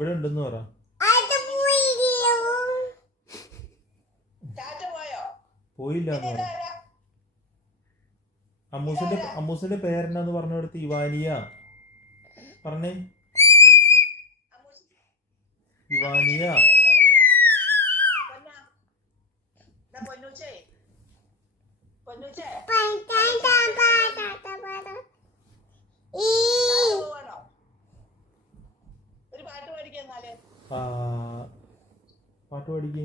ഇവിടെ ഉണ്ടെന്ന് പറ. പോയില്ല. അമ്മൂസിന്റെ പേരെന്നാന്ന് പറഞ്ഞെടുത്ത്. ഇവാനിയ പറഞ്ഞേ. ഇവാനിയ. പാട്ട് പാടിക്കേ.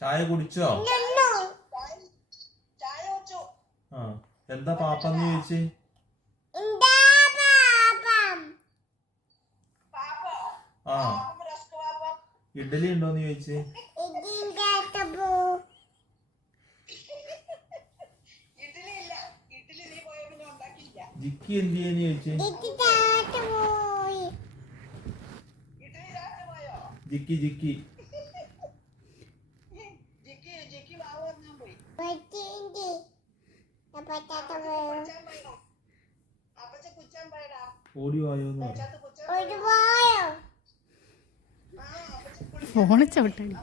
ചായ കുടിച്ചോ? ആ എന്താ പാപ്പന്ന് ചോദിച്ചേ? ആ ഇഡ്ഡലി ഉണ്ടോന്ന് ചോദിച്ചേ? ജിക്കി എന്ത് ചെയ്യാന്ന് ചോദിച്ചേ? ജിക്കി ജിക്കി ഓടി വായോന്ന് പറ. ഫോണ് ചവിട്ടടി.